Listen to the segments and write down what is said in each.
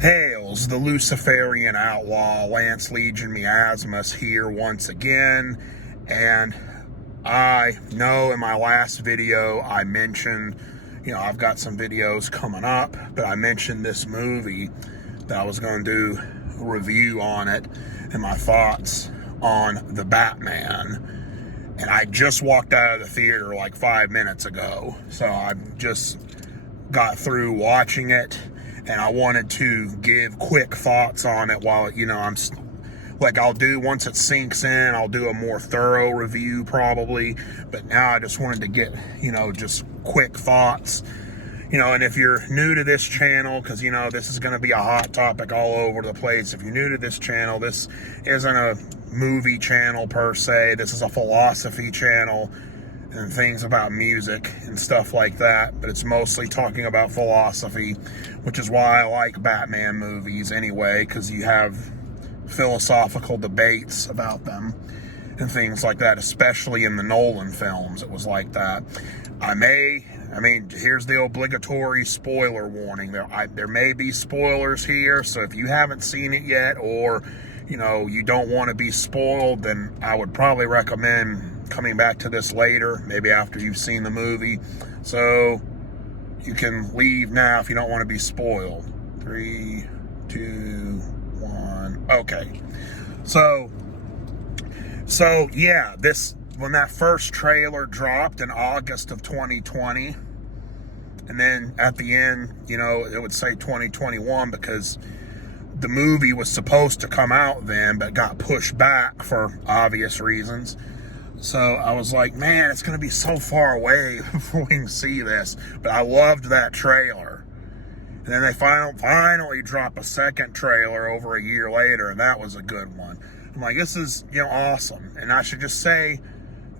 Hails, the Luciferian outlaw, Lance Legion Miasmus here once again, and I know in my last video I mentioned, I've got some videos coming up, but I mentioned this movie that I was going to do a review on it and my thoughts on the Batman, and I just walked out of the theater like 5 minutes ago, so I just got through watching it. And I wanted to give quick thoughts on it while, I'll do, once it sinks in, I'll do a more thorough review probably. But now I just wanted to get, just quick thoughts. And if you're new to this channel, because, this is going to be a hot topic all over the place. If you're new to this channel, this isn't a movie channel per se. This is a philosophy channel and things about music and stuff like that, but it's mostly talking about philosophy, which is why I like Batman movies anyway, because you have philosophical debates about them and things like that, especially in the Nolan films. It was like that. Here's the obligatory spoiler warning. There may be spoilers here, so if you haven't seen it yet, or you don't want to be spoiled, then I would probably recommend coming back to this later, maybe after you've seen the movie. So you can leave now if you don't want to be spoiled. 3, 2, 1. Okay. So yeah, when that first trailer dropped in August of 2020, and then at the end, it would say 2021 because the movie was supposed to come out then, but got pushed back for obvious reasons. So I was like, man, it's going to be so far away before we can see this. But I loved that trailer. And then they finally drop a second trailer over a year later, and that was a good one. I'm like, this is, awesome. And I should just say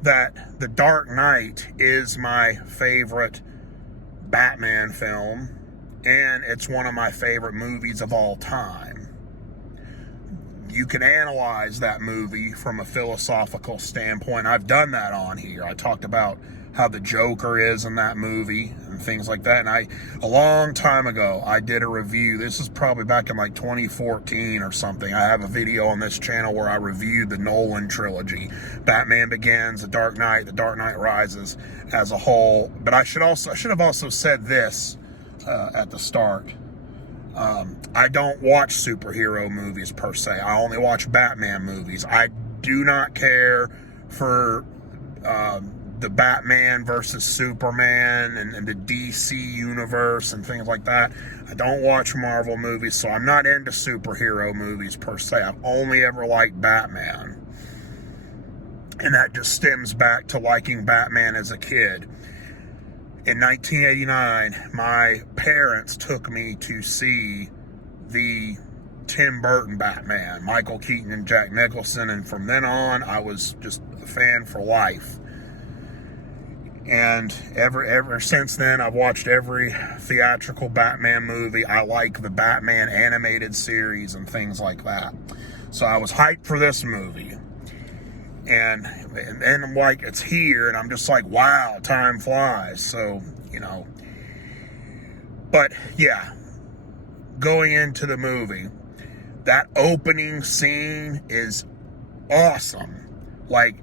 that The Dark Knight is my favorite Batman film, and it's one of my favorite movies of all time. You can analyze that movie from a philosophical standpoint. I've done that on here. I talked about how the Joker is in that movie and things like that. And a long time ago, I did a review. This is probably back in like 2014 or something. I have a video on this channel where I reviewed the Nolan Trilogy. Batman Begins, The Dark Knight Rises as a whole. But I should have also said this at the start. I don't watch superhero movies per se. I only watch Batman movies. I do not care for the Batman versus Superman and the DC universe and things like that. I don't watch Marvel movies, so I'm not into superhero movies per se. I've only ever liked Batman. And that just stems back to liking Batman as a kid. In 1989, my parents took me to see the Tim Burton Batman, Michael Keaton and Jack Nicholson, and from then on, I was just a fan for life. And ever since then, I've watched every theatrical Batman movie. I like the Batman animated series and things like that. So I was hyped for this movie. And I'm like, it's here, and I'm just like, wow, time flies. So, But, yeah, going into the movie, that opening scene is awesome. Like,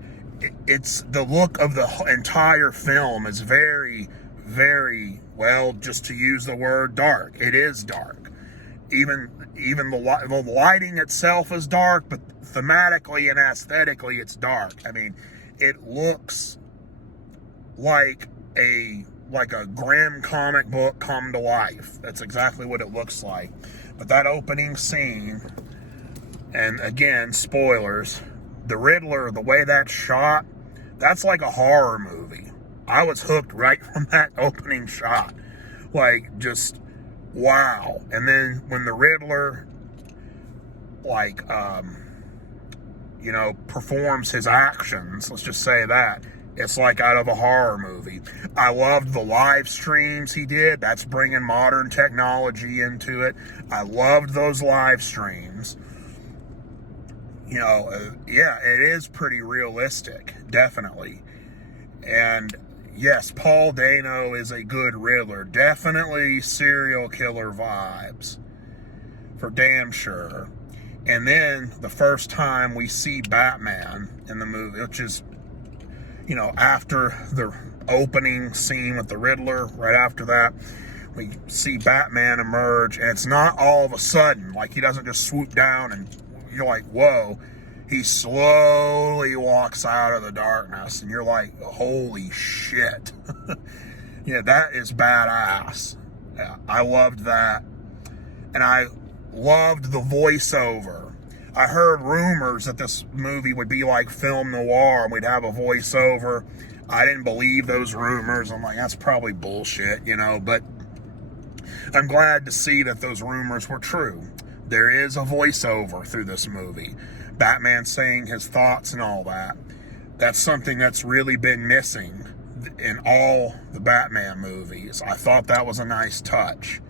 it's the look of the entire film is very, very, well, just to use the word dark. It is dark. Even the lighting itself is dark, but thematically and aesthetically it's dark. It looks like a grim comic book come to life. That's exactly what it looks like. But that opening scene, and again, spoilers, the Riddler, the way that's shot, that's like a horror movie. I was hooked right from that opening shot. Just wow. And then when the Riddler performs his actions, let's just say that, it's like out of a horror movie. I loved the live streams he did. That's bringing modern technology into it. I loved those live streams. Yeah, it is pretty realistic, definitely. And yes, Paul Dano is a good Riddler. Definitely serial killer vibes. for damn sure. And then the first time we see Batman in the movie, which is, you know, after the opening scene with the Riddler, right after that, we see Batman emerge, and it's not all of a sudden, like he doesn't just swoop down and you're like, whoa. He slowly walks out of the darkness, and you're like, holy shit. Yeah, that is badass. Yeah, I loved that. And I loved the voiceover. I heard rumors that this movie would be like film noir and we'd have a voiceover. I didn't believe those rumors. I'm like, that's probably bullshit, you know, but I'm glad to see that those rumors were true. There is a voiceover through this movie. Batman saying his thoughts and all that. That's something that's really been missing in all the Batman movies. I thought that was a nice touch.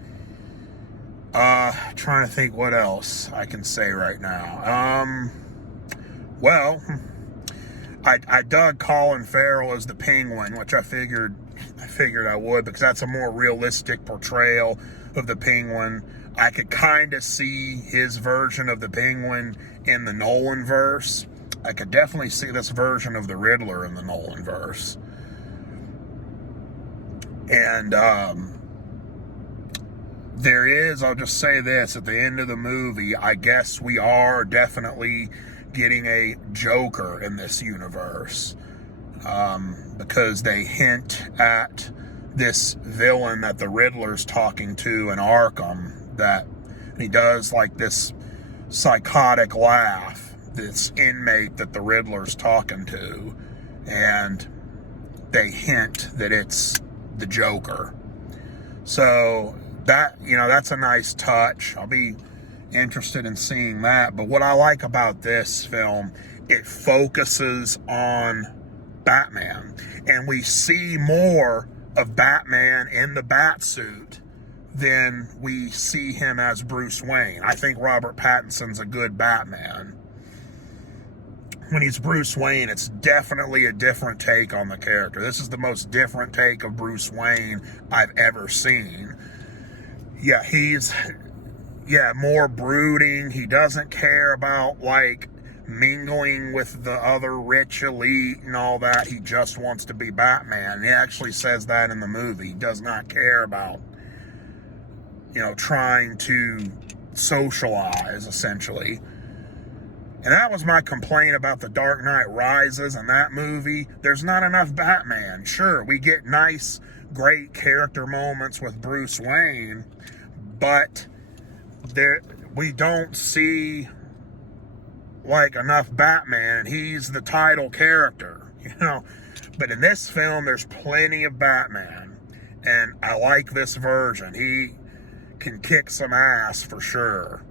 Trying to think what else I can say right now. Well, I dug Colin Farrell as the Penguin, which I figured I would, because that's a more realistic portrayal of the Penguin. I could kind of see his version of the Penguin in the Nolan verse. I could definitely see this version of the Riddler in the Nolan verse. And there is, I'll just say this, at the end of the movie, I guess we are definitely getting a Joker in this universe. Because they hint at this villain that the Riddler's talking to in Arkham, that he does like this psychotic laugh, this inmate that the Riddler's talking to, and they hint that it's the Joker. So that, you know, that's a nice touch. I'll be interested in seeing that. But what I like about this film, it focuses on Batman, and we see more of Batman in the Batsuit than we see him as Bruce Wayne. I think Robert Pattinson's a good Batman. When he's Bruce Wayne, it's definitely a different take on the character. This is the most different take of Bruce Wayne I've ever seen. Yeah, he's more brooding. He doesn't care about, like, mingling with the other rich elite and all that. He just wants to be Batman. He actually says that in the movie. He does not care about, you know, trying to socialize, essentially. And that was my complaint about The Dark Knight Rises and that movie. There's not enough Batman. Sure, we get nice, great character moments with Bruce Wayne, but we don't see, like, enough Batman, and he's the title character, you know. But in this film, there's plenty of Batman, and I like this version. He can kick some ass for sure.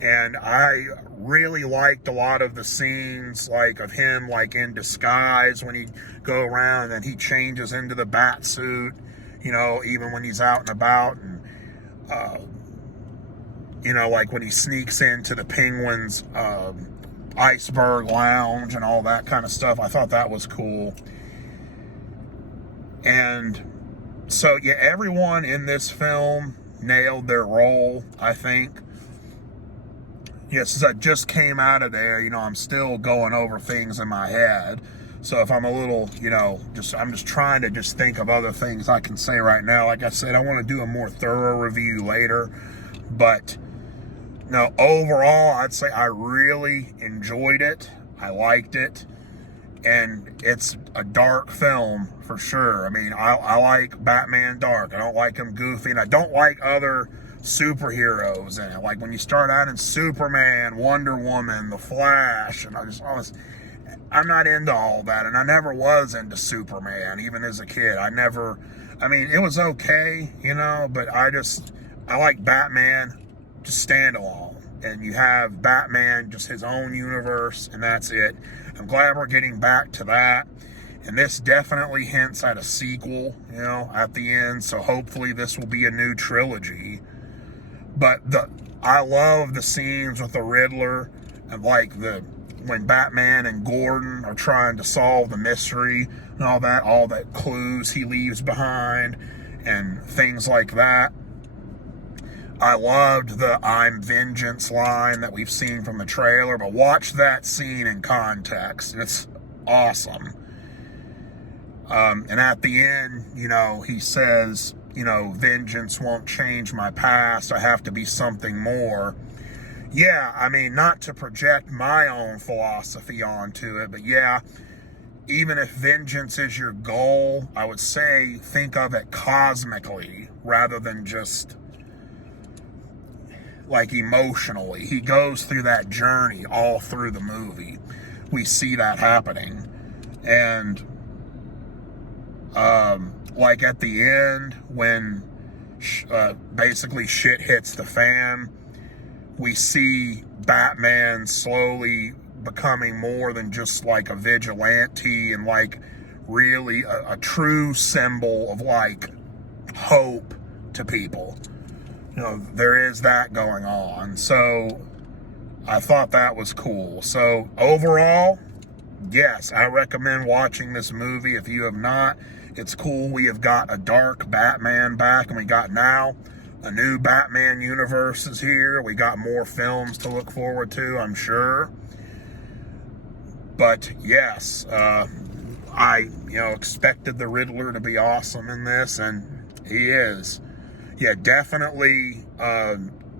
And I really liked a lot of the scenes, like, of him, like, in disguise when he go around and he changes into the bat suit, you know, even when he's out and about, and you know, like when he sneaks into the Penguin's iceberg lounge and all that kind of stuff. I thought that was cool. And so, yeah, everyone in this film nailed their role, I think. Yes, since I just came out of there, you know, I'm still going over things in my head. So if I'm a little, you know, I'm just trying to just think of other things I can say right now. Like I said, I want to do a more thorough review later. But, no, overall, I'd say I really enjoyed it. I liked it. And it's a dark film for sure. I mean, I like Batman dark. I don't like him goofy. And I don't like other superheroes in it. Like when you start out in Superman, Wonder Woman, The Flash, and I'm not into all that. And I never was into Superman, even as a kid. I mean, it was okay, you know, but I like Batman just standalone. And you have Batman, just his own universe, and that's it. I'm glad we're getting back to that. And this definitely hints at a sequel, you know, at the end. So hopefully this will be a new trilogy. But I love the scenes with the Riddler, and like when Batman and Gordon are trying to solve the mystery and all that clues he leaves behind and things like that. I loved the "I'm vengeance" line that we've seen from the trailer, but watch that scene in context. It's awesome. And at the end, he says, vengeance won't change my past. I have to be something more. Yeah, I mean, not to project my own philosophy onto it, but yeah, even if vengeance is your goal, I would say think of it cosmically rather than just like emotionally. He goes through that journey all through the movie. We see that happening. And like at the end, when basically shit hits the fan, we see Batman slowly becoming more than just like a vigilante and like really a true symbol of like hope to people. There is that going on. So I thought that was cool. So overall, yes, I recommend watching this movie. If you have not, it's cool. We have got a dark Batman back, and we got now a new Batman universe is here. We got more films to look forward to, I'm sure. But yes, I expected the Riddler to be awesome in this, and he is. Yeah, definitely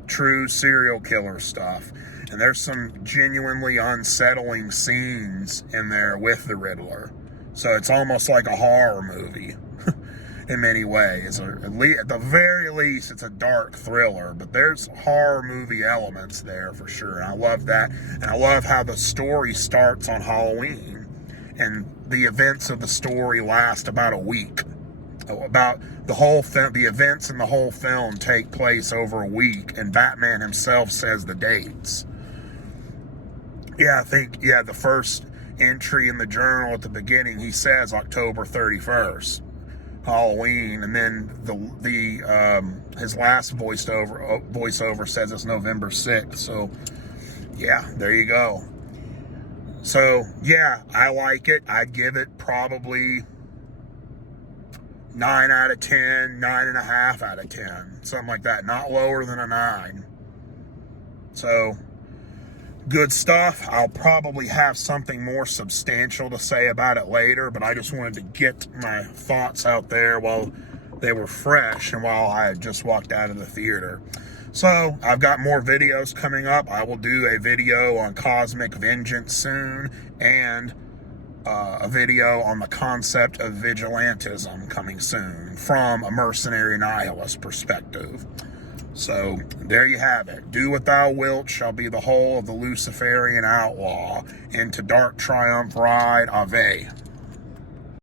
true serial killer stuff. And there's some genuinely unsettling scenes in there with the Riddler. So it's almost like a horror movie in many ways. Or at the very least, it's a dark thriller. But there's horror movie elements there for sure. And I love that. And I love how the story starts on Halloween. And the events of the story last about a week. About the whole the events in the whole film take place over a week, and Batman himself says the dates. Yeah, I think the first entry in the journal at the beginning, he says October 31st, Halloween, and then the his last voiceover says it's November 6th. So yeah, there you go. So yeah, I like it. I'd give it probably 9 out of 10, 9.5 out of 10, something like that. Not lower than a 9. So, good stuff. I'll probably have something more substantial to say about it later, but I just wanted to get my thoughts out there while they were fresh and while I had just walked out of the theater. So, I've got more videos coming up. I will do a video on Cosmic Vengeance soon, and a video on the concept of vigilantism coming soon from a mercenary nihilist perspective. So there you have it. Do what thou wilt shall be the whole of the Luciferian outlaw. Into dark triumph ride, Ave.